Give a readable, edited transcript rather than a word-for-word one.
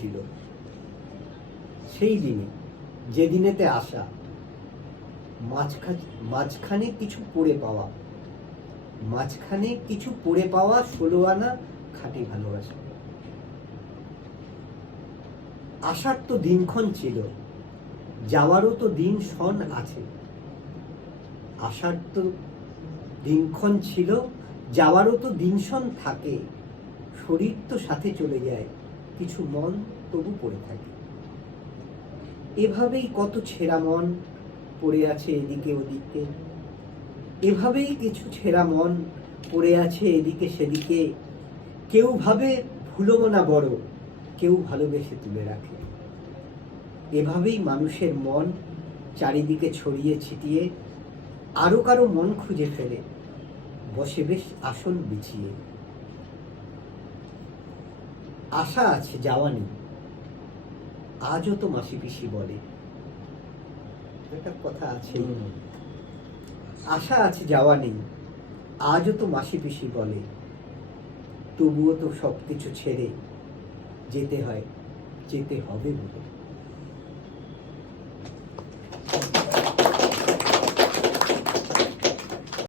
ছিল, সেই দিনে যেদিনেতে আশা মাঝখানে কিছু পড়ে পাওয়া, মাঝখানে কিছু পড়ে পাওয়া 16 আনা খাঁটি ভালোবাসা। আশার তো দিনক্ষণ ছিল, যাওয়ারও তো দিন ক্ষণ আছে। আশার তো দিনক্ষণ ছিল, যাওয়ারও তো দিনক্ষণ থাকে। শরীর তো সাথে চলে যায়, কিছু মন তবু পড়ে থাকে। এভাবেই কত ছেঁড়া মন পড়ে আছে এদিকে ওদিকে, এভাবেই কিছু ছেঁড়া মন পড়ে আছে এদিকে সেদিকে। কেউ ভাবে ভুলবো না বড়, কেউ ভালোবেসে তুলে রাখে। এভাবেই মানুষের মন চারিদিকে ছড়িয়ে ছিটিয়ে আরো কারো মন খুঁজে ফেলে, বসে বেশ আসন বিছিয়ে। আশা আছে যাওয়া নেই, আজও তো মাসি পিসি বলে, একটা কথা আছে, আশা আছে যাওয়া নেই, আজও তো মাসি পিসি বলে, তবুও তো সবকিছু ছেড়ে যেতে হয়, যেতে হবে বলে।